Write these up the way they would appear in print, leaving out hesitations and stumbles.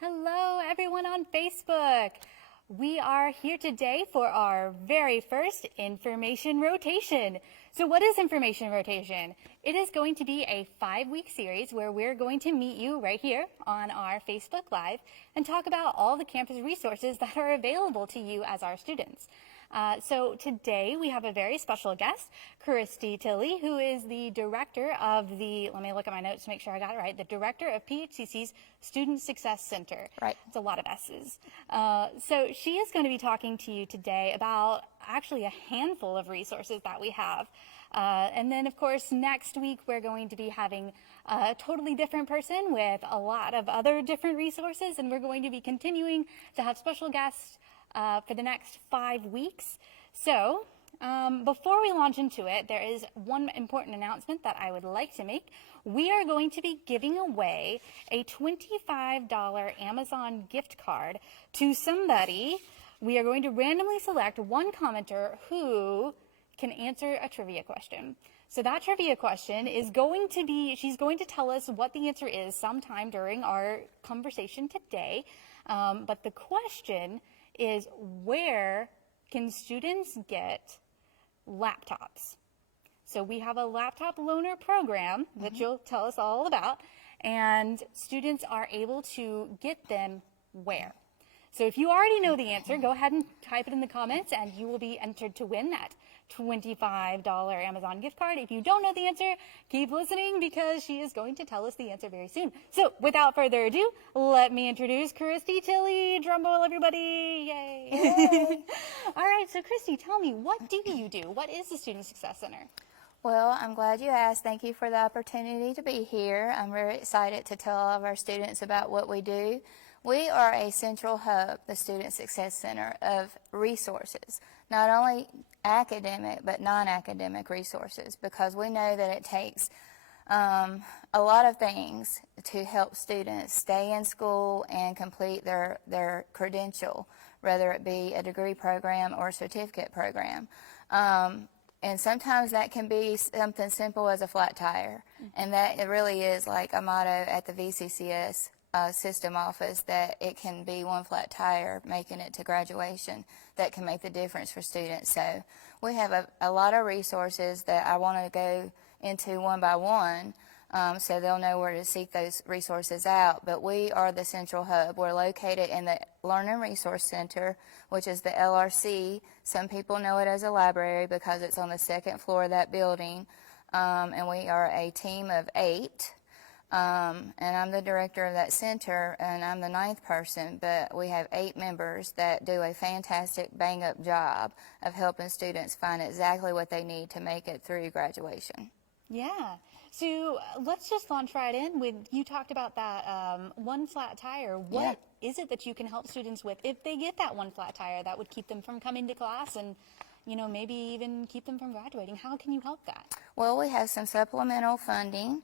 Hello, everyone on Facebook. We are here today for our very first information rotation. So what is information rotation? It is going to be a 5-week series where we're going to meet you right here on our Facebook Live and talk about all the campus resources that are available to you as our students. So today we have a very special guest, Christy Tilley, who is the director of the, let me look at my notes to make sure I got it right, the director of PHCC's Student Success Center. Right. It's a lot of S's. So she is going to be talking to you today about actually a handful of resources that we have. And then, of course, next week we're going to be having a totally different person with a lot of other different resources, and we're going to be continuing to have special guests for the next 5 weeks. So before we launch into it, there is one important announcement that I would like to make. We are going to be giving away a $25 Amazon gift card to somebody. We are going to randomly select one commenter who can answer a trivia question. So that trivia question is going to be, she's going to tell us what the answer is sometime during our conversation today. But the question is, where can students get laptops? So we have a laptop loaner program that you'll tell us all about, and students are able to get them where? So if you already know the answer, go ahead and type it in the comments and you will be entered to win that $25 Amazon gift card. If you don't know the answer, keep listening because she is going to tell us the answer very soon. So without further ado, let me introduce Christy Tilley. Drum roll, everybody. Yay. Yay. All right, so Christy, tell me, what do you do? What is the Student Success Center? Well, I'm glad you asked. Thank you for the opportunity to be here. I'm very excited to tell all of our students about what we do. We are a central hub, the Student Success Center, of resources, not only academic but non-academic resources, because we know that it takes a lot of things to help students stay in school and complete their credential, whether it be a degree program or a certificate program. And sometimes that can be something simple as a flat tire, and that it really is like a motto at the VCCS system office, that it can be one flat tire making it to graduation that can make the difference for students. So we have a lot of resources that I want to go into one by one, so they'll know where to seek those resources out. But we are the central hub. We're located in the Learning Resource Center, which is the LRC. Some people know it as a library because it's on the second floor of that building, and we are a team of 8. And I'm the director of that center, and I'm the 9th person, but we have 8 members that do a fantastic bang-up job of helping students find exactly what they need to make it through graduation. Yeah. So let's just launch right in with, you talked about that one flat tire. What is it that you can help students with if they get that one flat tire that would keep them from coming to class and, you know, maybe even keep them from graduating? How can you help that? Well, we have some supplemental funding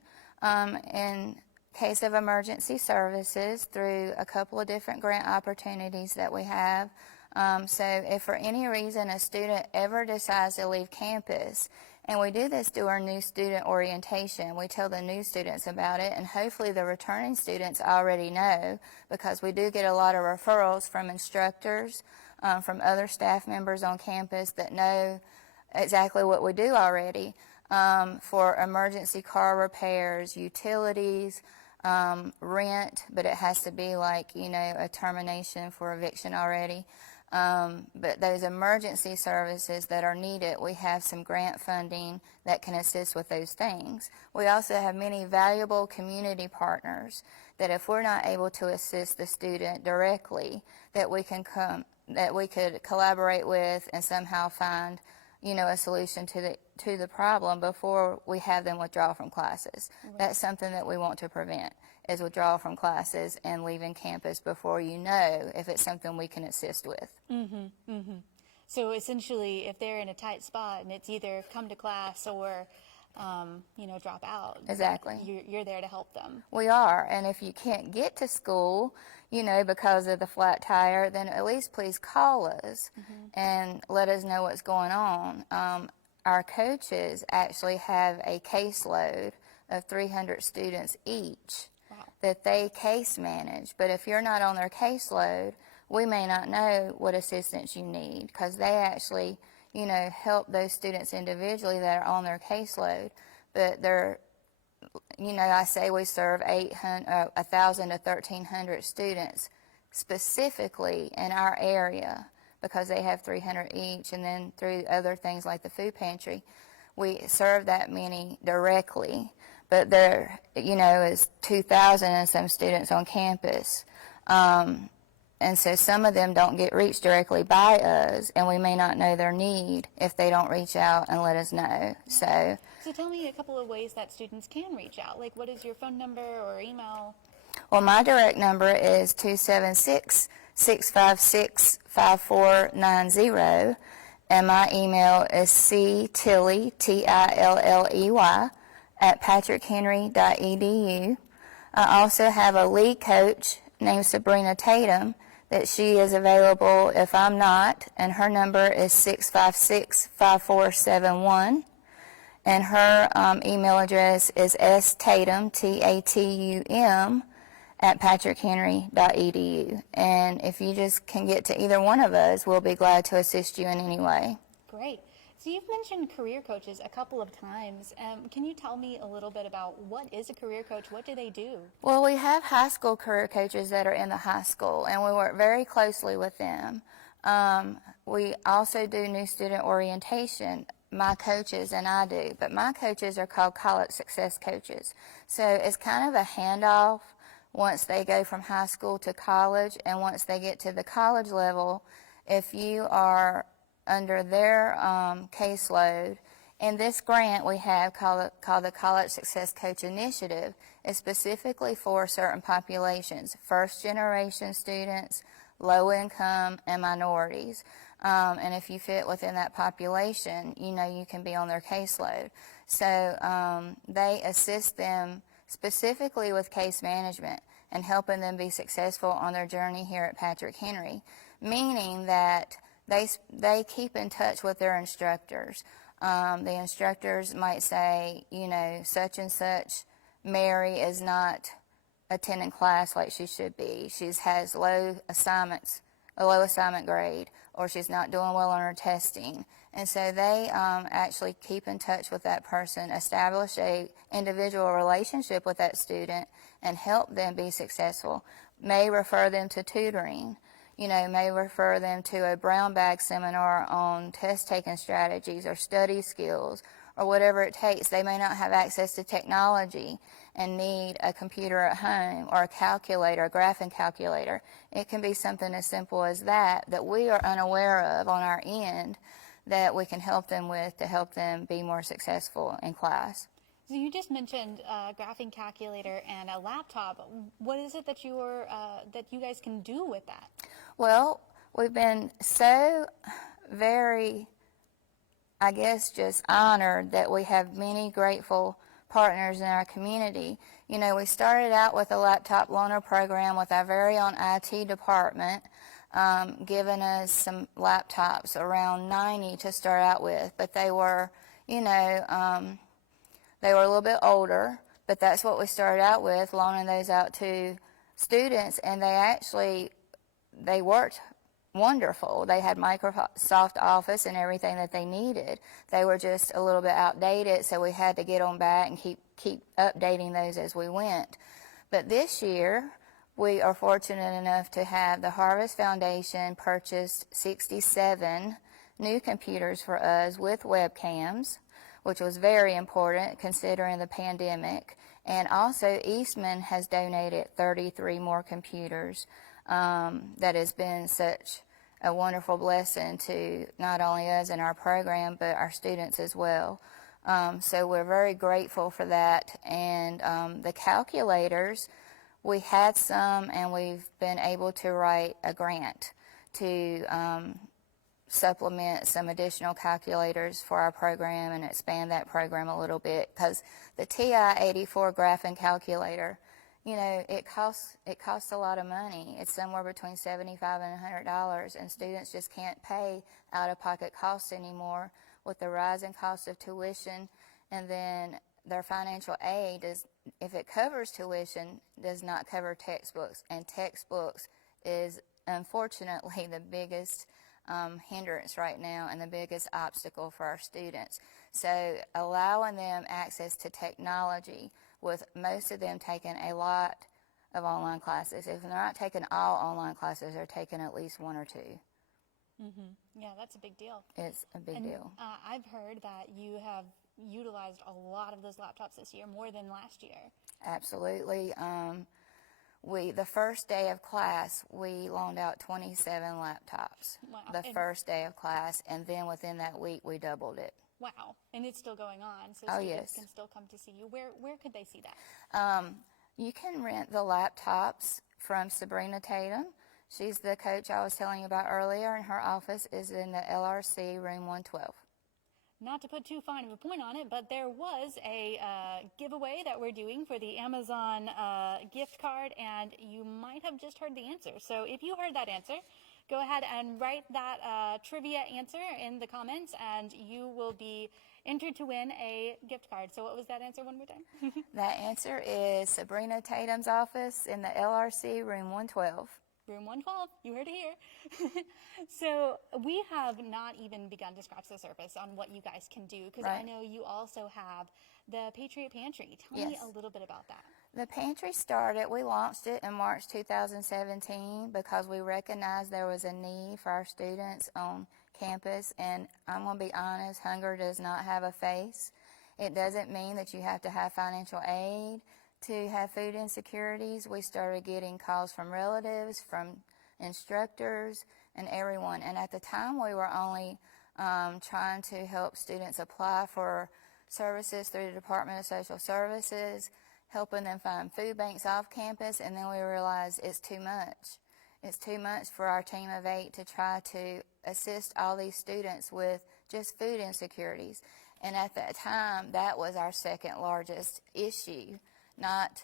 in case of emergency services through a couple of different grant opportunities that we have. So if for any reason a student ever decides to leave campus, and we do this through our new student orientation, we tell the new students about it, and hopefully the returning students already know, because we do get a lot of referrals from instructors, from other staff members on campus that know exactly what we do already. For emergency car repairs, utilities, rent, but it has to be like, you know, a termination for eviction already. But those emergency services that are needed, we have some grant funding that can assist with those things. We also have many valuable community partners that if we're not able to assist the student directly, that we could collaborate with and somehow find, you know, a solution to the problem before we have them withdraw from classes. Right. That's something that we want to prevent, is withdrawal from classes and leaving campus before you know if it's something we can assist with. So essentially, if they're in a tight spot and it's either come to class or, you know, drop out. Exactly. You're there to help them. We are, and if you can't get to school, you know, because of the flat tire, then at least please call us and let us know what's going on. Our coaches actually have a caseload of 300 students each that they case manage. But if you're not on their caseload, we may not know what assistance you need, because they actually, help those students individually that are on their caseload. But they're, I say we serve 1,000 to 1,300 students specifically in our area, because they have 300 each, and then through other things like the food pantry, we serve that many directly. But there, is 2,000 and some students on campus. And so some of them don't get reached directly by us, and we may not know their need if they don't reach out and let us know. So tell me a couple of ways that students can reach out. Like, what is your phone number or email? Well, my direct number is 276-656-5490, and my email is ctilley, Tilley, at patrickhenry.edu. I also have a lead coach named Sabrina Tatum that she is available if I'm not, and her number is 656-5471. And her email address is statum, Tatum, at patrickhenry.edu. And if you just can get to either one of us, we'll be glad to assist you in any way. Great. So you've mentioned career coaches a couple of times. Can you tell me a little bit about what is a career coach? What do they do? Well, we have high school career coaches that are in the high school, and we work very closely with them. We also do new student orientation. My coaches and I do, but my coaches are called college success coaches. So it's kind of a handoff once they go from high school to college, and once they get to the college level, if you are under their caseload. And this grant we have called the College Success Coach Initiative is specifically for certain populations: first-generation students, low income, and minorities. And if you fit within that population, you can be on their caseload. So they assist them specifically with case management and helping them be successful on their journey here at Patrick Henry, meaning that they keep in touch with their instructors. The instructors might say, such and such, Mary is not attending class like she should be. She has a low assignment grade, or she's not doing well on her testing. And so they actually keep in touch with that person, establish a individual relationship with that student, and help them be successful. May refer them to tutoring. May refer them to a brown bag seminar on test-taking strategies or study skills or whatever it takes. They may not have access to technology and need a computer at home or a calculator, a graphing calculator. It can be something as simple as that we are unaware of on our end that we can help them with to help them be more successful in class. So you just mentioned a graphing calculator and a laptop. What is it that you guys can do with that? Well, we've been so very, just honored that we have many grateful partners in our community. We started out with a laptop loaner program with our very own IT department, giving us some laptops, around 90 to start out with, but they were, they were a little bit older, but that's what we started out with, loaning those out to students, and they worked wonderful. They had Microsoft Office and everything that they needed. They were just a little bit outdated, so we had to get them back and keep updating those as we went. But this year, we are fortunate enough to have the Harvest Foundation purchased 67 new computers for us with webcams, which was very important considering the pandemic. And also Eastman has donated 33 more computers. That has been such a wonderful blessing to not only us and our program, but our students as well. So we're very grateful for that. And the calculators, we had some, and we've been able to write a grant to supplement some additional calculators for our program and expand that program a little bit, because the TI-84 graphing calculator, it costs a lot of money. It's somewhere between $75 and $100, and students just can't pay out-of-pocket costs anymore with the rising cost of tuition, and then their financial aid if it covers tuition, does not cover textbooks, and textbooks is unfortunately the biggest hindrance right now and the biggest obstacle for our students. So allowing them access to technology, with most of them taking a lot of online classes. If they're not taking all online classes, they're taking at least one or two. Yeah, that's a big deal. It's a big deal. I've heard that you have utilized a lot of those laptops this year, more than last year. Absolutely. The first day of class, we loaned out 27 laptops. Wow. The first day of class, and then within that week, we doubled it. Wow. And it's still going on, so Oh, students yes. can still come to see you. Where could they see that? You can rent the laptops from Sabrina Tatum. She's the coach I was telling you about earlier, and her office is in the LRC, room 112. Not to put too fine of a point on it, but there was a giveaway that we're doing for the Amazon gift card, and you might have just heard the answer. So if you heard that answer, go ahead and write that trivia answer in the comments, and you will be entered to win a gift card. So what was that answer one more time? That answer is Sabrina Tatum's office in the LRC, room 112. Room 112, you heard it here. So we have not even begun to scratch the surface on what you guys can do, because I know you also have the Patriot Pantry. Tell me a little bit about that. The pantry we launched it in March 2017 because we recognized there was a need for our students on campus, and I'm going to be honest, hunger does not have a face. It doesn't mean that you have to have financial aid to have food insecurities. We started getting calls from relatives, from instructors, and everyone. And at the time, we were only trying to help students apply for services through the Department of Social Services, helping them find food banks off campus, and then we realized it's too much. It's too much for our team of 8 to try to assist all these students with just food insecurities. And at that time, that was our second largest issue. Not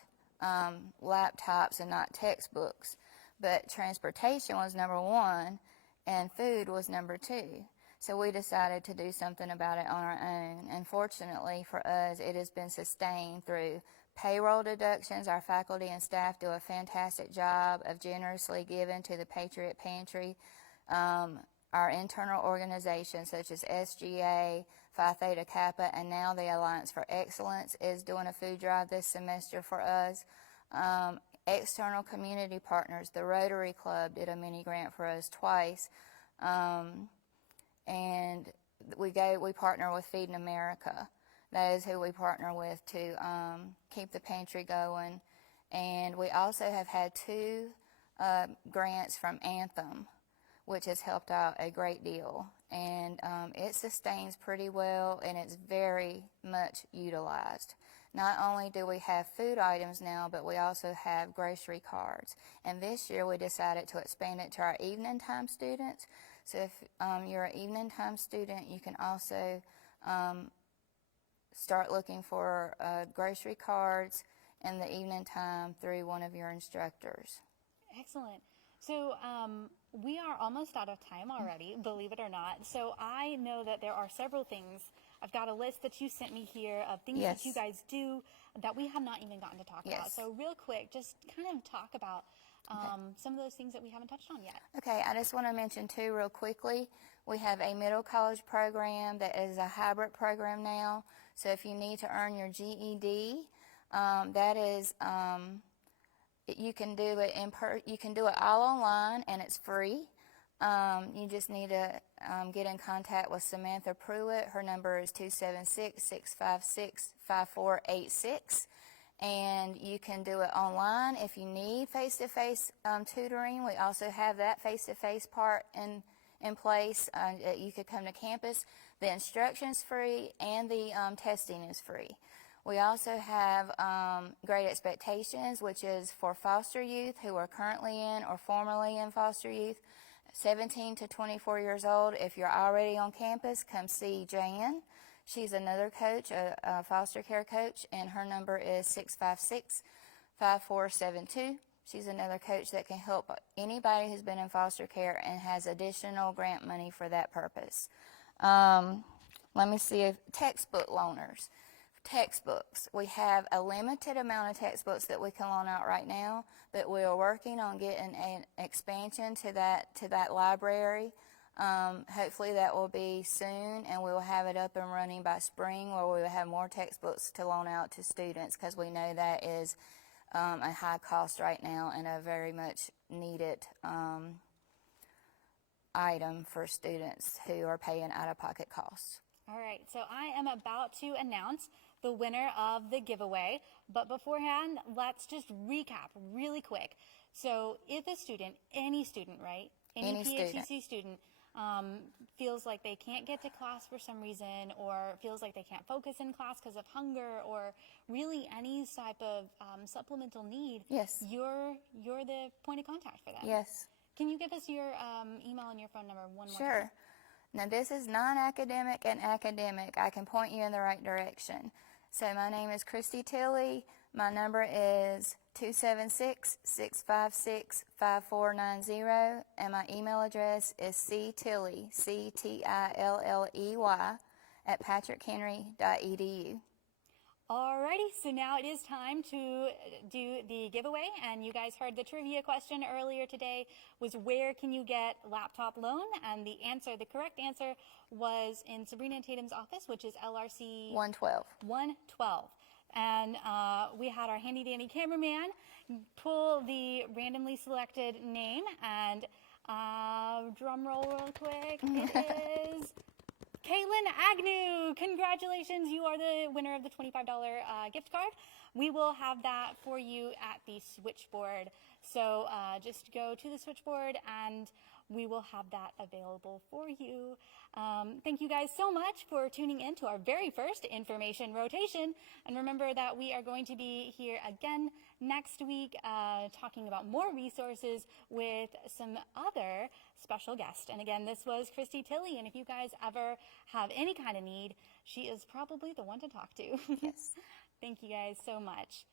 laptops and not textbooks, but transportation was number 1 and food was number 2. So we decided to do something about it on our own. And fortunately for us, it has been sustained through payroll deductions. Our faculty and staff do a fantastic job of generously giving to the Patriot Pantry. Our internal organizations such as SGA, Phi Theta Kappa, and now the Alliance for Excellence is doing a food drive this semester for us. External community partners, the Rotary Club did a mini grant for us twice. And we partner with Feeding America. That is who we partner with to keep the pantry going. And we also have had 2 grants from Anthem, which has helped out a great deal. And it sustains pretty well, and it's very much utilized. Not only do we have food items now, but we also have grocery cards. And this year we decided to expand it to our evening time students. So if you're an evening time student, you can also start looking for grocery cards in the evening time through one of your instructors. Excellent. So we are almost out of time already, believe it or not. So I know that there are several things. I've got a list that you sent me here of things that you guys do that we have not even gotten to talk about. So real quick, just kind of talk about some of those things that we haven't touched on yet. Okay, I just want to mention too real quickly, we have a middle college program that is a hybrid program now. So if you need to earn your GED, that is... you can do it you can do it all online, and it's free. You just need to get in contact with Samantha Pruitt. Her number is 276-656-5486. And you can do it online if you need face-to-face tutoring. We also have that face-to-face part in place. You could come to campus. The instruction's free, and the testing is free. We also have Great Expectations, which is for foster youth who are currently in or formerly in foster youth, 17 to 24 years old. If you're already on campus, come see Jan. She's another coach, a foster care coach, and her number is 656-5472. She's another coach that can help anybody who's been in foster care and has additional grant money for that purpose. Let me see if textbook loaners. textbooks. We have a limited amount of textbooks that we can loan out right now, but we are working on getting an expansion to that library. Hopefully that will be soon, and we will have it up and running by spring, where we will have more textbooks to loan out to students, because we know that is a high cost right now and a very much needed item for students who are paying out-of-pocket costs. All right, so I am about to announce the winner of the giveaway, but beforehand, let's just recap really quick. So if a student, any student, right? Any PHCC student feels like they can't get to class for some reason, or feels like they can't focus in class because of hunger, or really any type of supplemental need, yes, you're the point of contact for them. Yes. Can you give us your email and your phone number one more time? Sure. Now, this is non-academic and academic. I can point you in the right direction. So my name is Christy Tilley. My number is 276-656-5490, and my email address is ctilley, CTILLEY, at patrickhenry.edu. Alrighty, so now it is time to do the giveaway, and you guys heard the trivia question earlier today was, where can you get laptop loan? And the correct answer was in Sabrina Tatum's office, which is LRC 112. And we had our handy dandy cameraman pull the randomly selected name, and drum roll real quick, it is Caitlin Agnew. Congratulations, you are the winner of the $25 gift card. We will have that for you at the switchboard. So just go to the switchboard and we will have that available for you. Thank you guys so much for tuning in to our very first information rotation. And remember that we are going to be here again next week talking about more resources with some other special guests. And again, this was Christy Tilley. And if you guys ever have any kind of need, she is probably the one to talk to. Yes. Thank you guys so much.